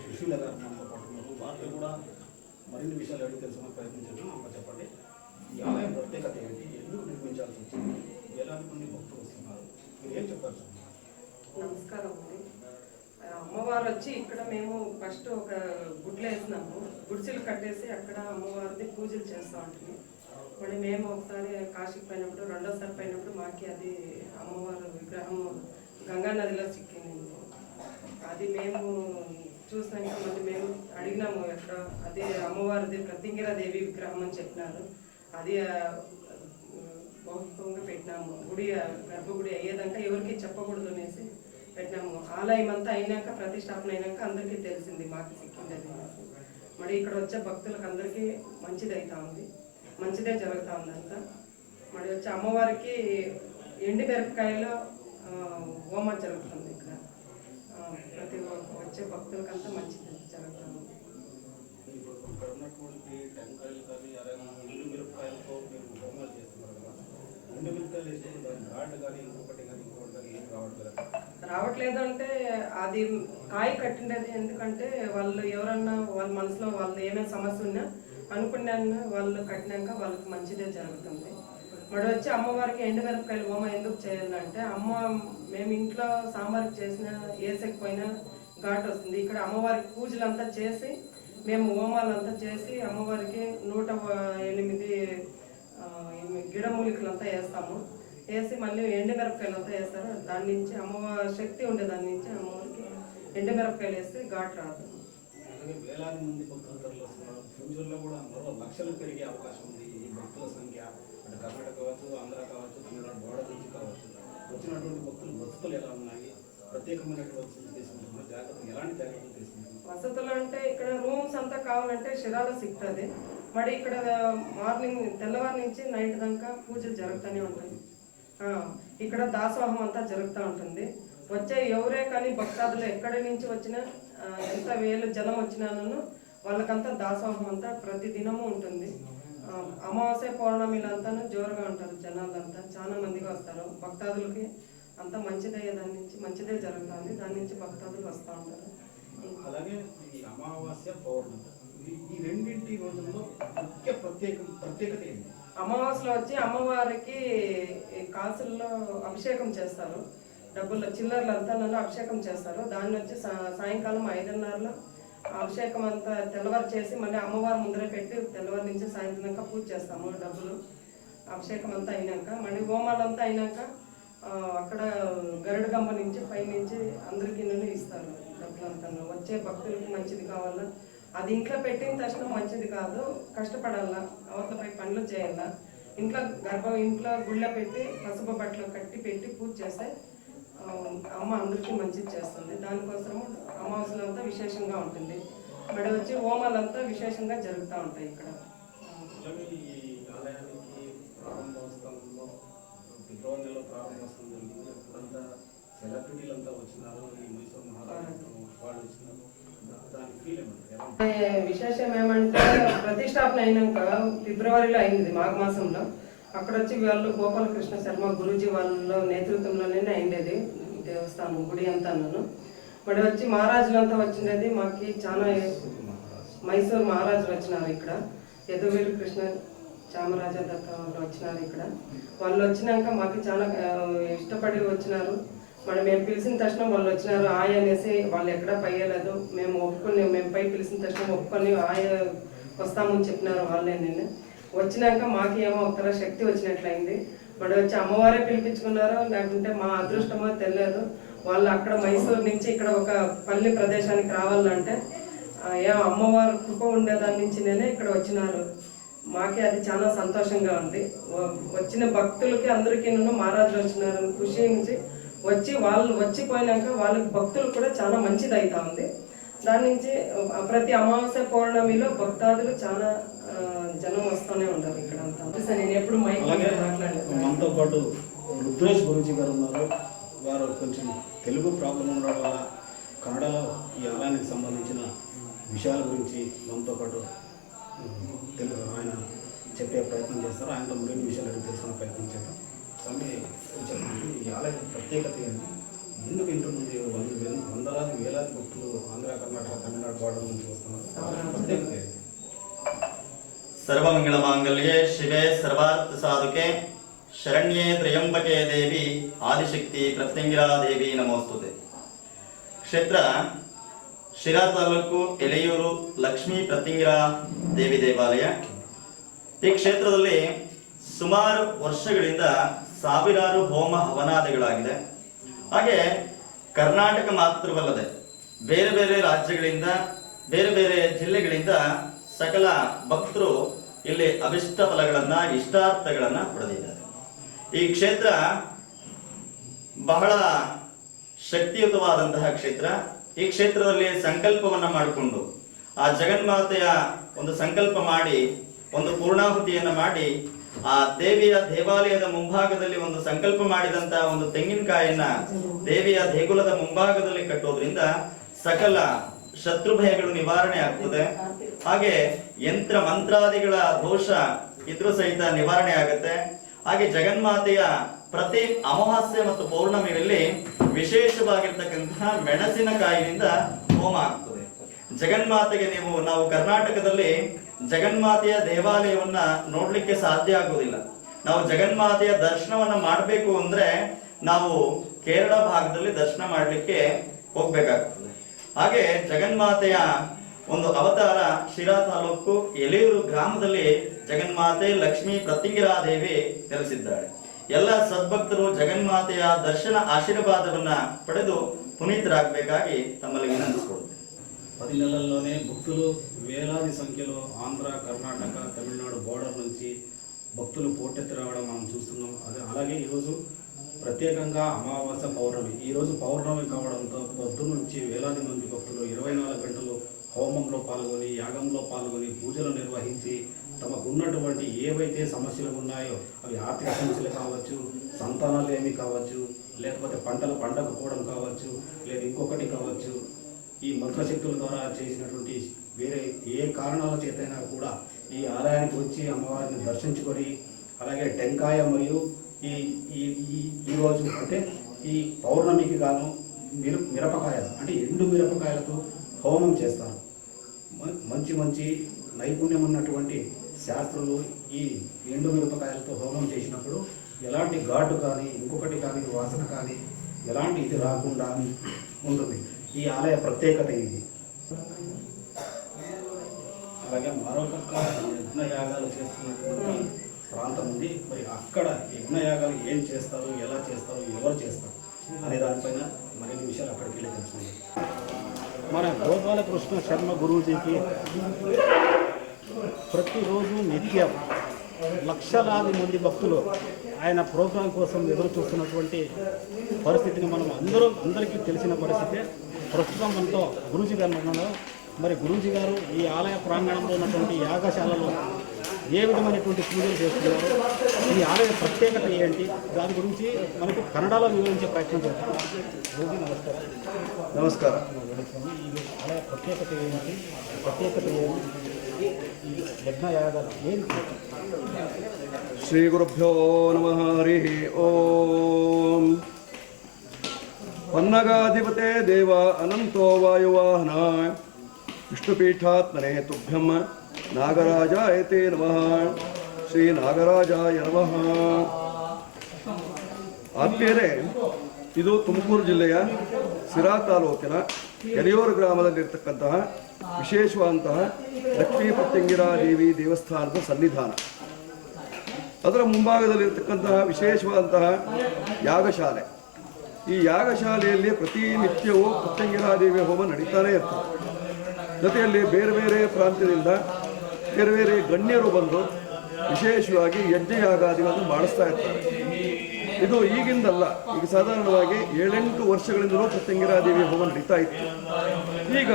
సుశీల గారు మనతో పడుతున్నారు. వార్త కూడా మరిన్ని విషయాలు అడిగి తెలుసుకునే ప్రయత్నం చేస్తున్నాం. చెప్పండి, ఈ ఆలయం ప్రత్యేకత ఏంటి, ఎందుకు నిర్మించాల్సి వచ్చింది, ఎలాంటి మంది భక్తులు వస్తున్నారు, మీరు ఏం చెప్తారు? నమస్కారం అండి. అమ్మవారు వచ్చి ఇక్కడ మేము ఫస్ట్ ఒక గుడ్లు వేసినాము, గుడిసెలు కట్టేసి అక్కడ అమ్మవారిది పూజలు చేస్తూ ఉంటుంది. మళ్ళీ మేము ఒకసారి కాశీకి పోయినప్పుడు, రెండోసారి పోయినప్పుడు మాకి అది అమ్మవారు విగ్రహం గంగా నదిలో చిక్కింది. అది మేము చూసినాక మళ్ళీ మేము అడిగినాము ఎక్కడ, అది అమ్మవారిది ప్రత్యంగిరాదేవి విగ్రహం అని చెప్పినారు. అది భౌతికంగా పెట్టినాము. గుడి గర్భగుడి అయ్యేదాకా ఎవరికి చెప్పకూడదు అనేసి పెట్టినాము. ఆలయం అంతా అయినాక, ప్రతిష్టాపన అయినాక అందరికీ తెలిసింది మాకు సిక్కింది అనేసి. మరి ఇక్కడ వచ్చే భక్తులకు అందరికీ మంచిది అవుతా ఉంది, మంచిదే జరుగుతూ ఉంది అంతా. మరి వచ్చి అమ్మవారికి ఎండి మిరపకాయలో హోమ జరుగుతుంది ఇక్కడ. ప్రతి వచ్చే భక్తులకంతా మంచిది జరుగుతూ ఉంది. ఇక్కడ ఉన్నటువంటి టెంకాయలు కానీ ఎండు మిరపకాయలతో మీరు హోమాలు చేస్తున్నారు కదా, ఎండు మిరపకాయలు వేసినప్పుడు దాని ఘాటు కానీ ఇంకొకటి కానీ ఏం రావట్లేదు అంటే అది కాయ కట్టినది. ఎందుకంటే వాళ్ళు ఎవరన్నా వాళ్ళ మనసులో వాళ్ళు ఏమైనా సమస్య ఉన్నా అనుకున్నా వాళ్ళు కట్టినాక వాళ్ళకి మంచిదే జరుగుతుంది. మరి వచ్చి అమ్మవారికి ఎండుమిరపకాయలు హోమ ఎందుకు చేయాలంటే, మేము ఇంట్లో సాంబార్కి చేసిన వేసకపోయినా ఘాటు వస్తుంది. ఇక్కడ అమ్మవారికి పూజలంతా చేసి, మేము హోమాలంతా చేసి అమ్మవారికి 108 గిడమూలికలంతా వేస్తాము. వేసి మళ్ళీ ఎండుమిరపకాయలు అంతా వేస్తారు. దాని నుంచి అమ్మవారి శక్తి ఉండే, దాని నుంచి అమ్మవారికి ఎండుమిరపకాయలు వేస్తే ఘాటు రాదు. వేలాది మంది భక్తులు తరలిస్తున్నారు. ఫ్యూచర్లో కూడా మరో లక్షలు పెరిగే అవకాశం ఉంది. ఈ భక్తుల సంఖ్య అటు కర్ణాటక కావచ్చు, ఆంధ్ర కావచ్చు, తమిళనాడు బోర్డర్ నుంచి కావచ్చు, వచ్చినటువంటి భక్తులు వసతులు ఎలా ఉన్నాయి, ప్రత్యేకమైనటువంటి జాగ్రత్తలు, ఎలాంటి జాగ్రత్తలు తీసుకుంటారు? వసతులు అంటే ఇక్కడ రూమ్స్ అంతా కావాలంటే శిరాలో సిక్తుంది. మరి ఇక్కడ మార్నింగ్ తెల్లవారి నుంచి నైట్ దాకా పూజలు జరుగుతూనే ఉంటాయి. ఇక్కడ దాసోహం అంతా జరుగుతూ ఉంటుంది. వచ్చే ఎవరే కానీ భక్తాదులు ఎక్కడి నుంచి వచ్చినా, ఎంత వేలు జనం వచ్చినాను వాళ్ళకంతా దాసోహం అంతా ప్రతి దినము ఉంటుంది. అమావాస్య పౌర్ణమిలంతా జోరుగా ఉంటారు జనాలంతా, చాలా మందిగా వస్తారు. భక్తాదులకి అంతా మంచిదే, దాని నుంచి మంచిదే జరుగుతుంది. దాని నుంచి భక్తాదులు వస్తూ ఉంటారు. అలాగే ఈ అమావాస్య పౌర్ణమి, ఈ రెండింటి రోజుల్లో ముఖ్య ప్రత్యేకత ఏంటి? అమావాస్యలో వచ్చి అమ్మవారికి కాసుల్లో అభిషేకం చేస్తారు. డబ్బుల్లో చిల్లర్లు అంతా అభిషేకం చేస్తారు. దాన్ని వచ్చి సాయంకాలం 5:30 అభిషేకం అంతా తెల్లవారు చేసి మళ్ళీ అమ్మవారి ముందర పెట్టి తెల్లవారు నుంచి సాయంత్రం దాకా పూజ చేస్తాము. డబ్బులు అభిషేకం అంతా అయినాక మళ్ళీ హోమాలంతా అయినాక అక్కడ గరుడ గంప నుంచి పైనుంచి అందరికీ ఇస్తారు డబ్బులంతా. వచ్చే భక్తులకు మంచిది కావాలా, అది ఇంట్లో పెట్టిన తక్షణం మంచిది కాదు, కష్టపడాలా, అవతలపై పనులు చేయాలా. ఇంట్లో గుళ్ళ పెట్టి పసుపు బట్టలు కట్టి పెట్టి పూజ చేస్తే అమ్మ అందరికీ మంచిది చేస్తుంది. దానికోసం అమావాస్యలంతా విశేషంగా ఉంటుంది. మరి వచ్చి హోమాలంతా విశేషంగా జరుగుతూ ఉంటాయి ఇక్కడ. విశేషం ఏమంటే ప్రతిష్టాపన అయినాక ఫిబ్రవరిలో అయింది, మాఘమాసంలో. అక్కడ వచ్చి వాళ్ళు గోపాలకృష్ణ శర్మ గురూజీ వాళ్ళ నేతృత్వంలోనే అయిండేది దేవస్థానం గుడి అంతా. మరి వచ్చి మహారాజులంతా వచ్చినది మాకు చాలా. మైసూరు మహారాజులు వచ్చినారు ఇక్కడ, యదువీరు కృష్ణ చామరాజ దత్త వాళ్ళు వచ్చినారు ఇక్కడ. వాళ్ళు వచ్చినాక మాకు చాలా ఇష్టపడి వచ్చినారు. మరి మేము పిలిచిన తక్షణం వాళ్ళు వచ్చినారు. ఆయ అనేసి వాళ్ళు ఎక్కడా పయ్యలేదు, మేము పై పిలిచిన తక్షణం ఒప్పుకొని ఆయ వస్తామని చెప్పినారు వాళ్ళే. నేను వచ్చినాక మాకు ఏమో ఒక్కర శక్తి వచ్చినట్లయింది. మరి వచ్చి అమ్మవారే పిలిపించుకున్నారో లేకుంటే మా అదృష్టమో తెలియదు. వాళ్ళు అక్కడ మైసూరు నుంచి ఇక్కడ ఒక పల్లి ప్రదేశానికి రావాలంటే అమ్మవారు కృప ఉండేదాని నుంచి నేనే ఇక్కడ వచ్చినారు. మాకే అది చాలా సంతోషంగా ఉంది. వచ్చిన భక్తులకి అందరికీ మహారాజులు వచ్చినారు ఖుషి నుంచి వచ్చి వాళ్ళు వచ్చిపోయినాక వాళ్ళకి భక్తులు కూడా చాలా మంచిది అవుతా ఉంది. దాని నుంచి ప్రతి అమావాస్య పౌర్ణమిలో భక్తాదులు చాలా జనం వస్తూనే ఉంటారు ఇక్కడ అంతా. నేను ఎప్పుడు మాట్లాడాను. మనతో పాటు రుద్రేష్ గురూజీ గారు ఉన్నారు. వారు కొంచెం తెలుగు ప్రాబ్లం ఉండడం వల్ల కన్నడలో ఈ ఆలయానికి సంబంధించిన విషయాల గురించి మనతో పాటు తెలుగు ఆయన చెప్పే ప్రయత్నం చేస్తారు. ఆయనతో మరిన్ని విషయాలు తెలుసుకునే ప్రయత్నం చేద్దాం. చెప్పండి, ఈ ఆలయ ప్రత్యేకత ఏంటి? ఎందుకు ఇంతమంది వందలాది వేలాది భక్తులు ఆంధ్ర, కర్ణాటక, తమిళనాడు బార్డర్ నుంచి వస్తున్నారు? ప్రత్యేకత ఏంటి? सर्वमंगल मांगल्ये शिवे सर्वार्थ साधुके शरण्ये त्र्यंबके देवी आदिशक्ति प्रत्यंगिरा देवी नमोस्तुते. क्षेत्र ಶಿರಾ ತಾಲೂಕು ಎಲೆಯೂರು ಲಕ್ಷ್ಮೀ ಪ್ರತ್ಯಂಗಿರಾ ದೇವಿ ದೇವಾಲಯ. ಈ ಕ್ಷೇತ್ರದಲ್ಲಿ ಸುಮಾರು ವರ್ಷಗಳಿಂದ ಸಾವಿರಾರು ಹೋಮ ಹವನಾದಿಗಳಾಗಿದೆ. ಹಾಗೆ ಕರ್ನಾಟಕ ಮಾತ್ರವಲ್ಲದೆ ಬೇರೆ ಬೇರೆ ರಾಜ್ಯಗಳಿಂದ ಬೇರೆ ಬೇರೆ ಜಿಲ್ಲೆಗಳಿಂದ ಸಕಲ ಭಕ್ತರು ಇಲ್ಲಿ ಅಭಿಷ್ಟ ಫಲಗಳನ್ನ ಇಷ್ಟಾರ್ಥಗಳನ್ನ ಪಡೆದಿದ್ದಾರೆ. ಈ ಕ್ಷೇತ್ರ ಬಹಳ ಶಕ್ತಿಯುತವಾದಂತಹ ಕ್ಷೇತ್ರ. ಈ ಕ್ಷೇತ್ರದಲ್ಲಿ ಸಂಕಲ್ಪವನ್ನ ಮಾಡಿಕೊಂಡು ಆ ಜಗನ್ಮಾತೆಯ ಒಂದು ಸಂಕಲ್ಪ ಮಾಡಿ ಒಂದು ಪೂರ್ಣಾಹುತಿಯನ್ನ ಮಾಡಿ ಆ ದೇವಿಯ ದೇವಾಲಯದ ಮುಂಭಾಗದಲ್ಲಿ ಒಂದು ಸಂಕಲ್ಪ ಮಾಡಿದಂತಹ ಒಂದು ತೆಂಗಿನಕಾಯಿಯನ್ನ ದೇವಿಯ ದೇಗುಲದ ಮುಂಭಾಗದಲ್ಲಿ ಕಟ್ಟೋದ್ರಿಂದ ಸಕಲ ಶತ್ರು ಭಯಗಳು ನಿವಾರಣೆ ಆಗ್ತದೆ. ಹಾಗೆ ಯಂತ್ರ ಮಂತ್ರಾದಿಗಳ ದೋಷ ಇದ್ರೂ ಸಹಿತ ನಿವಾರಣೆ ಆಗುತ್ತೆ. ಹಾಗೆ ಜಗನ್ಮಾತೆಯ ಪ್ರತಿ ಅಮಾವಾಸ್ಯೆ ಮತ್ತು ಪೌರ್ಣಮಿಯಲ್ಲಿ ವಿಶೇಷವಾಗಿರ್ತಕ್ಕಂತಹ ಮೆಣಸಿನಕಾಯಿನಿಂದ ಹೋಮ ಆಗ್ತದೆ. ಜಗನ್ಮಾತೆಗೆ ನಾವು ಕರ್ನಾಟಕದಲ್ಲಿ ಜಗನ್ಮಾತೆಯ ದೇವಾಲಯವನ್ನ ನೋಡ್ಲಿಕ್ಕೆ ಸಾಧ್ಯ ಆಗುವುದಿಲ್ಲ. ನಾವು ಜಗನ್ಮಾತೆಯ ದರ್ಶನವನ್ನ ಮಾಡಬೇಕು ಅಂದ್ರೆ ನಾವು ಕೇರಳ ಭಾಗದಲ್ಲಿ ದರ್ಶನ ಮಾಡಲಿಕ್ಕೆ ಹೋಗ್ಬೇಕಾಗ್ತದೆ. ಹಾಗೆ ಜಗನ್ಮಾತೆಯ ಒಂದು ಅವತಾರ ಶಿರಾ ತಾಲೂಕು ಎಲೆಯೂರು ಗ್ರಾಮದಲ್ಲಿ ಜಗನ್ಮಾತೆ ಲಕ್ಷ್ಮೀ ಪ್ರತ್ಯಂಗಿರಾ ದೇವಿ ನೆಲೆಸಿದ್ದಾಳೆ. ಎಲ್ಲ ಸದ್ಭಕ್ತರು ಜಗನ್ಮಾತೆಯ ದರ್ಶನ ಆಶೀರ್ವಾದವನ್ನ ಪಡೆದು ಪುನೀತರಾಗಬೇಕಾಗಿ ತಮ್ಮಲ್ಲಿ ವಿನಂತಿಸಿಕೊಳ್ತೇನೆ. 10 నెలల్లోనే భక్తులు వేలాది సంఖ్యలో ఆంధ్ర, కర్ణాటక, తమిళనాడు బోర్డర్ నుంచి భక్తులు పోటెత్తి రావడం మనం చూస్తున్నాం. అలాగే ఈరోజు ప్రత్యేకంగా అమావాస్య పౌర్ణమి. ఈరోజు పౌర్ణమి కావడంతో పొద్దు నుంచి వేలాది మంది భక్తులు 24 గంటలు హోమంలో పాల్గొని, యాగంలో పాల్గొని, పూజలు నిర్వహించి తమకున్నటువంటి ఏవైతే సమస్యలు ఉన్నాయో అవి ఆర్థిక సమస్యలు కావచ్చు, సంతానాలు ఏమి కావచ్చు, లేకపోతే పంటలు పండకపోవడం కావచ్చు, లేదా ఇంకొకటి కావచ్చు, ఈ మంత్రశక్తుల ద్వారా చేసినటువంటి వేరే ఏ కారణాల చేతైనా కూడా ఈ ఆలయానికి వచ్చి అమ్మవారిని దర్శించుకొని, అలాగే టెంకాయ మరియు ఈరోజు అంటే ఈ పౌర్ణమికి గాను మిరపకాయలు అంటే ఎండు మిరపకాయలతో హోమం చేస్తారు. మంచి మంచి నైపుణ్యం ఉన్నటువంటి శాస్త్రులు ఈ ఎండు మిరపకాయలతో హోమం చేసినప్పుడు ఎలాంటి ఘాటు కానీ ఇంకొకటి కానీ వాసన కానీ ఎలాంటి ఇది రాకుండా ఉంటుంది. ఈ ఆలయ ప్రత్యేకత ఇది. అలాగే మరొక యజ్ఞయాగాలు చేస్తున్నటువంటి ప్రాంతం ఉంది. మరి అక్కడ యజ్ఞయాగాలు ఏం చేస్తారు, ఎలా చేస్తారు, ఎవరు చేస్తారు అనే దానిపైన మరిన్ని విషయాలు అక్కడికి వెళ్ళి తెలుసుకుందాం. మన గోపాలకృష్ణ శర్మ గురూజీకి ప్రతిరోజు నిత్యం లక్షలాది మంది భక్తులు ఆయన ప్రోగ్రాం కోసం ఎదురు చూస్తున్నటువంటి పరిస్థితిని మనం అందరికీ తెలిసిన పరిస్థితే. ప్రస్తుతం మనతో గురూజీ గారు ఉన్నారు. మరి గురూజీ గారు ఈ ఆలయ ప్రాంగణంలో ఉన్నటువంటి యాగశాలలో ఏ విధమైనటువంటి పూజలు చేస్తున్నారు, ఈ ఆలయ ప్రత్యేకత ఏంటి, దాని గురించి మనకు కన్నడలో వివరించే ప్రయత్నం చేస్తాం. గురూజీ నమస్కారం. నమస్కారం. ఈ ఆలయ ప్రత్యేకత ఏంటి, ఈ యజ్ఞయాగాలు ఏంటి? శ్రీ గురుభ్యో నమః. హరి ఓం. పన్నగాధిపతే దేవ అనంతో వాయువాహన ವಿಷ್ಣುಪೀಠಾತ್ಮನೆ ತುಭ್ಯಂ ನಾಗರಾಜಾಯ ತೇ ನಮಃ. ಶ್ರೀ ನಾಗರಾಜಾಯ ನಮಃ. ಆತ್ಮೀಯರೇ, ಇದು ತುಮಕೂರು ಜಿಲ್ಲೆಯ ಸಿರಾ ತಾಲೂಕಿನ ಯಡಿಯೂರು ಗ್ರಾಮದಲ್ಲಿರ್ತಕ್ಕಂತಹ ವಿಶೇಷವಾದಂತಹ ಲಕ್ಷ್ಮೀ ಪ್ರತ್ಯಂಗಿರಾ ದೇವಿ ದೇವಸ್ಥಾನದ ಸನ್ನಿಧಾನ. ಅದರ ಮುಂಭಾಗದಲ್ಲಿರ್ತಕ್ಕಂತಹ ವಿಶೇಷವಾದಂತಹ ಯಾಗಶಾಲೆ. ಈ ಯಾಗಶಾಲೆಯಲ್ಲಿ ಪ್ರತಿನಿತ್ಯವೂ ಪ್ರತ್ಯಂಗಿರಾದೇವಿಯ ಹೋಮ ನಡೀತಾನೆ ಇರ್ತದೆ. ಜೊತೆಯಲ್ಲಿ ಬೇರೆ ಬೇರೆ ಪ್ರಾಂತ್ಯದಿಂದ ಬೇರೆ ಬೇರೆ ಗಣ್ಯರು ಬಂದು ವಿಶೇಷವಾಗಿ ಯಜ್ಞಯಾಗಾದಿಗಳನ್ನು ಮಾಡಿಸ್ತಾ ಇರ್ತಾರೆ. ಇದು ಈಗಿಂದಲ್ಲ, ಈಗ ಸಾಧಾರಣವಾಗಿ 7-8 ವರ್ಷಗಳಿಂದಲೂ ಪ್ರತ್ಯಂಗಿರಾದೇವಿಯ ಹೋಮ ನಡೀತಾ ಇತ್ತು. ಈಗ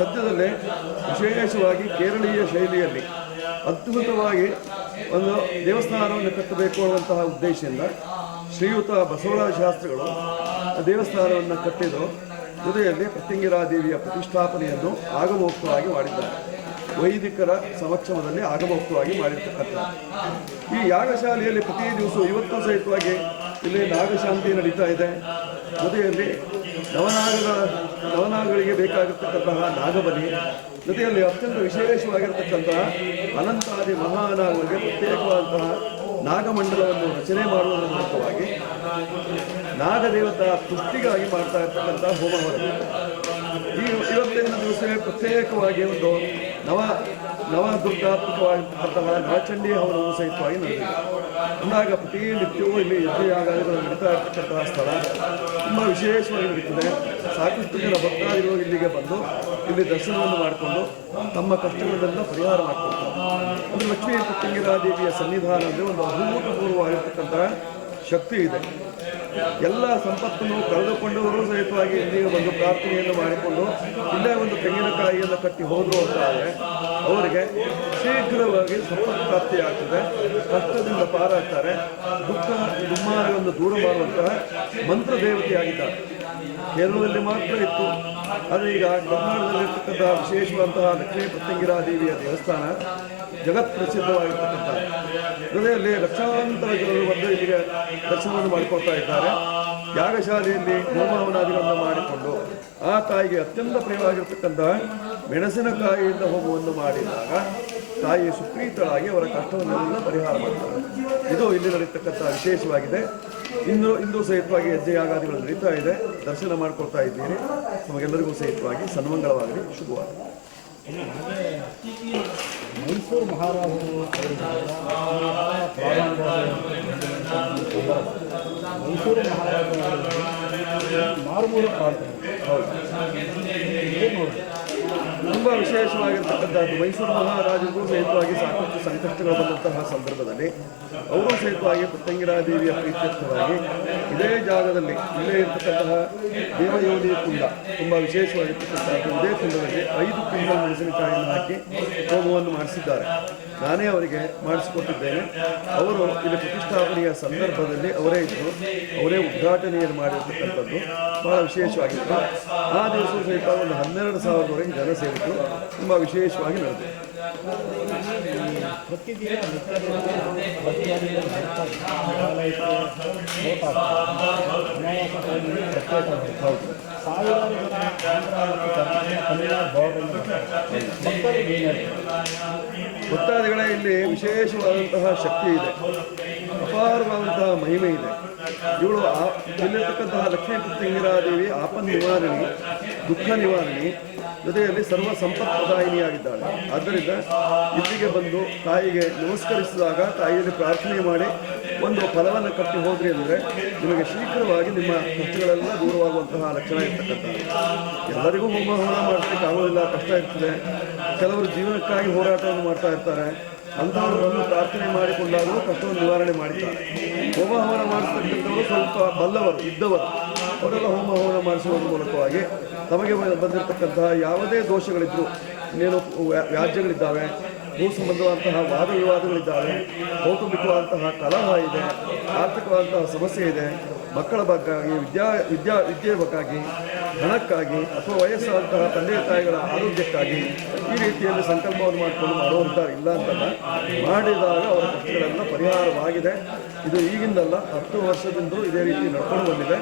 ಸದ್ಯದಲ್ಲೇ ವಿಶೇಷವಾಗಿ ಕೇರಳೀಯ ಶೈಲಿಯಲ್ಲಿ ಅದ್ಭುತವಾಗಿ ಒಂದು ದೇವಸ್ಥಾನವನ್ನು ಕಟ್ಟಬೇಕು ಅನ್ನುವಂತಹ ಉದ್ದೇಶದಿಂದ ಶ್ರೀಯುತ ಬಸವರಾಜ ಶಾಸ್ತ್ರಿಗಳು ದೇವಸ್ಥಾನವನ್ನು ಕಟ್ಟಿದ್ದು. ಜೊತೆಯಲ್ಲಿ ಪ್ರತ್ಯಂಗಿರಾದೇವಿಯ ಪ್ರತಿಷ್ಠಾಪನೆಯನ್ನು ಆಗಮೋಕ್ತವಾಗಿ ಮಾಡಿದ್ದಾರೆ. ವೈದಿಕರ ಸಮಕ್ಷಮದಲ್ಲಿ ಆಗಮೋಕ್ತವಾಗಿ ಮಾಡಿರ್ತಕ್ಕಂಥದ್ದು. ಈ ಯಾಗಶಾಲೆಯಲ್ಲಿ ಪ್ರತಿ ದಿವಸ ಇವತ್ತು ಸಹಿತವಾಗಿ ಇಲ್ಲಿ ನಾಗಶಾಂತಿ ನಡೀತಾ ಇದೆ. ಜೊತೆಯಲ್ಲಿ ನವನಾಗಗಳಿಗೆ ಬೇಕಾಗಿರ್ತಕ್ಕಂತಹ ನಾಗಬಲಿ, ಜೊತೆಯಲ್ಲಿ ಅತ್ಯಂತ ವಿಶೇಷವಾಗಿರ್ತಕ್ಕಂತಹ ಅನಂತಾದಿ ಮಹಾನಾಗಗಳಿಗೆ ಪ್ರತ್ಯೇಕವಾದಂತಹ ನಾಗಮಂಡಲವನ್ನು ರಚನೆ ಮಾಡುವುದರ ಮೂಲಕವಾಗಿ ನಾಗದೇವತಾ ತುಷ್ಟಿಗಾಗಿ ಮಾಡ್ತಾ ಇರ್ತಕ್ಕಂಥ ಹೋಮವನ್ನು ಇವತ್ತಿನ ದಿವಸವೇ ಪ್ರತ್ಯೇಕವಾಗಿ ಒಂದು ನವದುರ್ಗಾತ್ಮಕವಾಗಿರ್ತಕ್ಕಂತಹ ನವಚಂಡಿ ಹವನವು ಸಹಿತವಾಗಿ ನಡೆದಿದೆ. ಅಂದಾಗ ಪ್ರತಿನಿತ್ಯವೂ ಇಲ್ಲಿ ಯಜ್ಞಯಾಗಾದಿಗಳು ನಡೀತಾ ಇರ್ತಕ್ಕಂತಹ ಸ್ಥಳ ತುಂಬ ವಿಶೇಷವಾಗಿ ನಡೀತದೆ. ಸಾಕಷ್ಟು ಜನ ಭಕ್ತಾದಿಗಳು ಇಲ್ಲಿಗೆ ಬಂದು ಇಲ್ಲಿ ದರ್ಶನವನ್ನು ಮಾಡಿಕೊಂಡು ತಮ್ಮ ಕಷ್ಟಗಳನ್ನೆಲ್ಲ ಪರಿಹಾರ ಮಾಡ್ಕೊಳ್ತಾರೆ. ಅಂದರೆ ಲಕ್ಷ್ಮೀ ಪ್ರತ್ಯಂಗಿರಾದೇವಿಯ ಸನ್ನಿಧಾನ ಅಂದರೆ ಒಂದು ಅಭೂತಪೂರ್ವವಾಗಿರ್ತಕ್ಕಂತಹ ಶಕ್ತಿ ಇದೆ. ಎಲ್ಲ ಸಂಪತ್ತನ್ನು ಕಳೆದುಕೊಂಡವರು ಸಹಿತವಾಗಿ ಇಲ್ಲಿಗೆ ಒಂದು ಪ್ರಾರ್ಥನೆಯನ್ನು ಮಾಡಿಕೊಂಡು ಇಲ್ಲೇ ಒಂದು ತೆಂಗಿನಕಾಯಿಯನ್ನು ಕಟ್ಟಿ ಹೋದರು ಅಂತ ಆದರೆ ಅವರಿಗೆ ಶೀಘ್ರವಾಗಿ ಸಂಪತ್ತು ಪ್ರಾಪ್ತಿಯಾಗ್ತದೆ, ಕಷ್ಟದಿಂದ ಪಾರಾಗ್ತಾರೆ, ದುಮ್ಮಾನಗಳನ್ನು ದೂರ ಮಾಡುವಂತಹ ಮಂತ್ರ ದೇವತೆಯಾಗಿದ್ದಾರೆ. ಕೇರಳದಲ್ಲಿ ಮಾತ್ರ ಇತ್ತು, ಆದರೆ ಈಗ ಕರ್ನಾಟಕದಲ್ಲಿರ್ತಕ್ಕಂತಹ ವಿಶೇಷವಾದಂತಹ ಲಕ್ಷ್ಮೀ ಪ್ರತ್ಯಂಗಿರಾದೇವಿಯ ದೇವಸ್ಥಾನ ಜಗತ್ ಪ್ರಸಿದ್ಧವಾಗಿರ್ತಕ್ಕಂಥ. ಜೊತೆಯಲ್ಲಿ ಲಕ್ಷಾಂತರ ಜನರು ಬಂದು ಇಲ್ಲಿಗೆ ದರ್ಶನವನ್ನು ಮಾಡಿಕೊಳ್ತಾ ಇದ್ದಾರೆ. ಯಾಗಶಾಲೆಯಲ್ಲಿ ಹೋಮಹವನಾದಿಗಳನ್ನು ಮಾಡಿಕೊಂಡು ಆ ತಾಯಿಗೆ ಅತ್ಯಂತ ಪ್ರಿಯವಾಗಿರ್ತಕ್ಕಂತಹ ಮೆಣಸಿನಕಾಯಿಯಿಂದ ಹೋಮವನ್ನು ಮಾಡಿದಾಗ ತಾಯಿ ಸುಪ್ರೀತಳಾಗಿ ಅವರ ಕಷ್ಟವನ್ನೆಲ್ಲ ಪರಿಹಾರ ಮಾಡ್ತಾರೆ. ಇದು ಇಲ್ಲಿ ನಡೀತಕ್ಕಂಥ ವಿಶೇಷವಾಗಿದೆ. ಇಂದು ಸಹಿತವಾಗಿ ಯಜ್ಞಯಾಗಾದಿಗಳು ನಡೀತಾ ಇದೆ. ದರ್ಶನ ಮಾಡ್ಕೊಳ್ತಾ ಇದ್ದೀನಿ. ನಮಗೆಲ್ಲರಿಗೂ ಸಹಿತವಾಗಿ ಸನ್ಮಂಗಳವಾಗಲಿ, ಶುಭವಾಗಲಿ. ಮೈಸೂರು ಮಹಾರಾಜರು ಮೈಸೂರು ಮಹಾರಾಜರು ಮಾರುಮೂಲ ಪ್ರಾಂತ ತುಂಬ ವಿಶೇಷವಾಗಿರ್ತಕ್ಕಂಥದ್ದು. ಮೈಸೂರು ಮಹಾರಾಜರಿಗೂ ಸಹಿತವಾಗಿ ಸಾಕಷ್ಟು ಸಂಕಷ್ಟಗಳು ಬಂದಂತಹ ಸಂದರ್ಭದಲ್ಲಿ ಅವರು ಸಹಿತವಾಗಿ ಪ್ರತ್ಯಂಗಿರಾದೇವಿಯ ಪ್ರೀತ್ಯರ್ಥವಾಗಿ ಇದೇ ಜಾಗದಲ್ಲಿ ಇಲ್ಲೇ ಇರ್ತಕ್ಕಂತಹ ದೇವಯೋನಿ ಕುಂಡ ತುಂಬ ವಿಶೇಷವಾಗಿರ್ತಕ್ಕಂಥದ್ದು. ಇದೇ ಕುಂಡದಲ್ಲಿ 5 ಕ್ವಿಂಟಲ್ ಮೆಣಸಿನಕಾಯಿಯನ್ನು ಹಾಕಿ ಹೋಮವನ್ನು ಮಾಡಿಸಿದ್ದಾರೆ. ನಾನೇ ಅವರಿಗೆ ಮಾಡಿಸಿಕೊಟ್ಟಿದ್ದೇನೆ. ಅವರು ಇಲ್ಲಿ ಪ್ರತಿಷ್ಠಾಪನೆಯ ಸಂದರ್ಭದಲ್ಲಿ ಅವರೇ ಇದ್ದರು, ಅವರೇ ಉದ್ಘಾಟನೆಯನ್ನು ಮಾಡಿರ್ತಕ್ಕಂಥದ್ದು ಬಹಳ ವಿಶೇಷವಾಗಿತ್ತು. ಆ ದಿವಸ ಸಹಿತ ಒಂದು 12,000ವರೆಗೆ ಜನ ಸೇರಿದ್ದು ತುಂಬ ವಿಶೇಷವಾಗಿ ನಡೆದಿದೆ. ಪ್ರತಿದಿನ ಹೌದು ಸಾವಿರಾರು ಜನ ತಮಿಳುನಾಡು ಭಕ್ತಾದಿಗಳೇ ಇಲ್ಲಿ ವಿಶೇಷವಾದಂತಹ ಶಕ್ತಿ ಇದೆ, ಅಪಾರವಾದಂತಹ ಮಹಿಮೆ ಇದೆ. ಇವಳು ಇಲ್ಲಿರ್ತಕ್ಕಂತಹ ಲಕ್ಷ್ಮೀ ಪ್ರತ್ಯಂಗಿರಾದೇವಿ ಆಪನ್ ನಿವಾರಣಿ, ದುಃಖ ನಿವಾರಣಿ, ಜೊತೆಯಲ್ಲಿ ಸರ್ವ ಸಂಪತ್ಪ್ರದಾಯಿನಿಯಾಗಿದ್ದಾಳೆ. ಆದ್ದರಿಂದ ಇಲ್ಲಿಗೆ ಬಂದು ತಾಯಿಗೆ ನಮಸ್ಕರಿಸಿದಾಗ ತಾಯಿಯಲ್ಲಿ ಪ್ರಾರ್ಥನೆ ಮಾಡಿ ಒಂದು ಫಲವನ್ನು ಕಟ್ಟಿ ಹೋದ್ರಿ ಅಂದರೆ ನಿಮಗೆ ಶೀಘ್ರವಾಗಿ ನಿಮ್ಮ ಖರ್ಚುಗಳೆಲ್ಲ ದೂರವಾಗುವಂತಹ ಲಕ್ಷಣ ಇರ್ತಕ್ಕಂಥದ್ದು. ಎಲ್ಲರಿಗೂ ಹೋಮ ಮಾಡಲಿಕ್ಕೆ ಆಗೋದಿಲ್ಲ, ಕಷ್ಟ ಇರ್ತದೆ. ಕೆಲವರು ಜೀವನಕ್ಕಾಗಿ ಹೋರಾಟವನ್ನು ಮಾಡ್ತಾ ಇರ್ತಾರೆ. ಅಂಥವರನ್ನು ಪ್ರಾರ್ಥನೆ ಮಾಡಿಕೊಂಡಾದರೂ ಕಷ್ಟವನ್ನು ನಿವಾರಣೆ ಮಾಡಿದ್ದಾರೆ. ಹೋಮ ಹವನ ಮಾಡಿಸ್ತಕ್ಕಂಥವರು ಸ್ವಲ್ಪ ಬಲ್ಲವರು ಇದ್ದವರು ಅವರೆಲ್ಲ ಹೋಮ ಹವನ ಮಾಡಿಸುವುದರ ಮೂಲಕವಾಗಿ ತಮಗೆ ಬಂದಿರತಕ್ಕಂತಹ ಯಾವುದೇ ದೋಷಗಳಿದ್ದರೂ, ಇನ್ನೇನು ವ್ಯಾಜ್ಯಗಳಿದ್ದಾವೆ, ಭೂ ಸಂಬಂಧವಾದಂತಹ ವಾದ ವಿವಾದಗಳಿದ್ದಾವೆ, ಕೌಟುಂಬಿಕವಾದಂತಹ ಕಲಹ ಇದೆ, ಆರ್ಥಿಕವಾದಂತಹ ಸಮಸ್ಯೆ ಇದೆ, ಮಕ್ಕಳ ಬಗ್ಗಾಗಿ ವಿದ್ಯೆ ಬಗ್ಗಾಗಿ, ಹಣಕ್ಕಾಗಿ ಅಥವಾ ವಯಸ್ಸಾದಂತಹ ತಂದೆ ತಾಯಿಗಳ ಆರೋಗ್ಯಕ್ಕಾಗಿ ಈ ರೀತಿಯಲ್ಲಿ ಸಂಕಲ್ಪವನ್ನು ಮಾಡಿಕೊಂಡು ಮಾಡೋರಿದ್ದಾರೆ. ಇಲ್ಲ ಅಂತಲ್ಲ, ಮಾಡಿದಾಗ ಅವರ ಕಷ್ಟಗಳೆಲ್ಲ ಪರಿಹಾರವಾಗಿದೆ. ಇದು ಈಗಿಂದಲ್ಲ, 10 ವರ್ಷದಿಂದಲೂ ಇದೇ ರೀತಿ ನಡ್ಕೊಂಡು ಬಂದಿದೆ.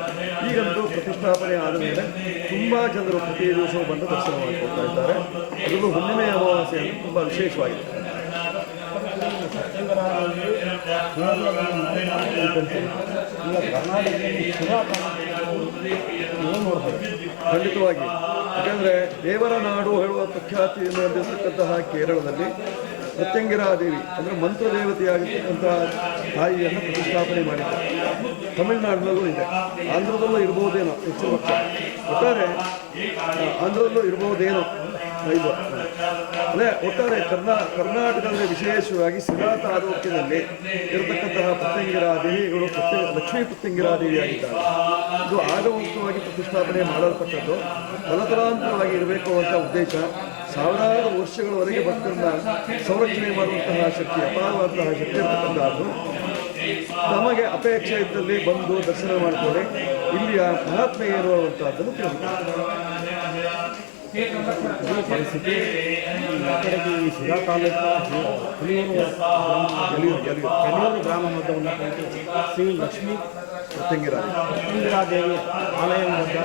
ಈಗಂತೂ ಪ್ರತಿಷ್ಠಾಪನೆ ಆದ ಮೇಲೆ ತುಂಬ ಜನರು ಪ್ರತಿ ದಿವಸವೂ ಬಂದು ದರ್ಶನ ಮಾಡಿಕೊಳ್ತಾ ಇದ್ದಾರೆ. ಅದರಲ್ಲೂ ಹುಣ್ಣಿಮೆ ಅಮಾವಾಸ್ಯೆಯನ್ನು ತುಂಬ ವಿಶೇಷವಾಗಿದೆ. ಖಂಡಿತವಾಗಿ, ಯಾಕಂದರೆ ದೇವರ ನಾಡು ಹೇಳುವ ಪ್ರಖ್ಯಾತಿಯನ್ನು ಹೊಂದಿರತಕ್ಕಂತಹ ಕೇರಳದಲ್ಲಿ ಪ್ರತ್ಯಂಗಿರಾದೇವಿ ಅಂದರೆ ಮಂತ್ರ ದೇವತೆಯಾಗಿರ್ತಕ್ಕಂತಹ ತಾಯಿಯನ್ನು ಪ್ರತಿಷ್ಠಾಪನೆ ಮಾಡಿದ್ದಾರೆ. ತಮಿಳುನಾಡಿನಲ್ಲೂ ಇದೆ, ಆಂಧ್ರದಲ್ಲೂ ಇರ್ಬೋದೇನೋ ಹೆಚ್ಚು ಪಕ್ಷ, ಒಟ್ಟಾರೆ ಆಂಧ್ರದಲ್ಲೂ ಇರ್ಬೋದೇನೋ ಇದು. ಅದೇ ಒಟ್ಟಾರೆ ಕರ್ನಾಟಕದಲ್ಲಿ ವಿಶೇಷವಾಗಿ ಸಿರಾ ತಾಲೂಕಿನಲ್ಲಿ ಇರತಕ್ಕಂತಹ ಪ್ರತ್ಯಂಗಿರಾದೇವಿಗಳು ಲಕ್ಷ್ಮೀ ಪ್ರತ್ಯಂಗಿರಾದೇವಿಯಾಗಿದ್ದಾರೆ. ಇದು ಆಗಮುಕ್ತವಾಗಿ ಪ್ರತಿಷ್ಠಾಪನೆ ಮಾಡಲ್ಪಟ್ಟದ್ದು, ತಲತಲಾಂತರವಾಗಿ ಇರಬೇಕು ಅಂತ ಉದ್ದೇಶ. ಸಾವಿರಾರು ವರ್ಷಗಳವರೆಗೆ ಭಕ್ತರನ್ನ ಸಂರಕ್ಷಣೆ ಮಾಡುವಂತಹ ಶಕ್ತಿ, ಅಪಾರವಾದಂತಹ ಶಕ್ತಿ ಇರತಕ್ಕಂಥದ್ದು. ನಮಗೆ ಅಪೇಕ್ಷೆ ಇದ್ದಲ್ಲಿ ಬಂದು ದರ್ಶನ ಮಾಡಿಕೊಳ್ಳಿ. ಇಲ್ಲಿಯ ಮಹಾತ್ಮೆ ಏನು ಅನ್ನುವಂಥದ್ದನ್ನು ತಿಳಿದುಕೊಳ್ಳಿ. ಪರಿಸ್ಥಿತಿ ಕಡೆಗೆ ಈ ಶಿರಾ ತಾಲೂಕು ಯಲಿಯೂರು ಗ್ರಾಮ ಮಧ್ಯೆ ఉన్నటువంటి శ్రీ లక్ష్మీ ప్రత్యంగిరాదేవి ఆలయం వద్ద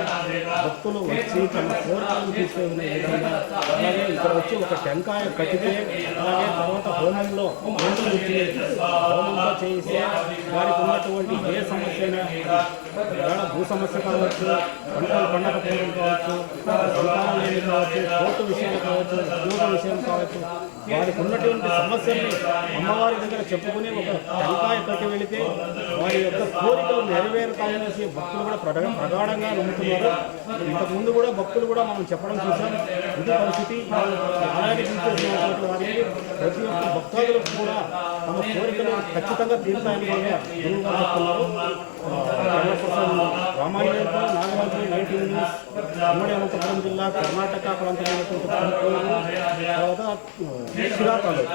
భక్తులు వచ్చి తమ కోరికలను తీసుకునే విధంగా, అలాగే ఇక్కడ వచ్చి ఒక టెంకాయ కట్టితే, అలాగే తర్వాత హోమంలో మంటలు వచ్చి హోమంతో చేయిస్తే వారికి ఉన్నటువంటి ఏ సమస్య అయినా, భూ సమస్య కావచ్చు, పంటలు పండకపోవడం కావచ్చు, సంతానం లేని కావచ్చు, కోర్టు విషయాలు కావచ్చు, ఉద్యోగ విషయం కావచ్చు, వారికి ఉన్నటువంటి సమస్యల్ని అమ్మవారి దగ్గర చెప్పుకుని ఒక టెంకాయ కట్టి వెళితే వారి యొక్క కోరికలు నెరవేరుతాయనేసి భక్తులు కూడా ప్రగాఢంగా నమ్ముతున్నారు. ఇంతకుముందు కూడా భక్తులు కూడా మనం చెప్పడం చూసాం. ఇది పరిస్థితి. ఆలయానికి ఇచ్చేసినటువంటి వారికి ప్రతి ఒక్క భక్తాదులకు కూడా తమ కోరికలు ఖచ్చితంగా తీరుతాయని కూడా గురువు గారు చెప్తున్నారు. రామాయణంతో నాగరాజు 19 న్యూస్, ఉమ్మడి అనంతపురం జిల్లా, కర్ణాటక ప్రాంతమైనటువంటి తర్వాత శిరా తాలూకు.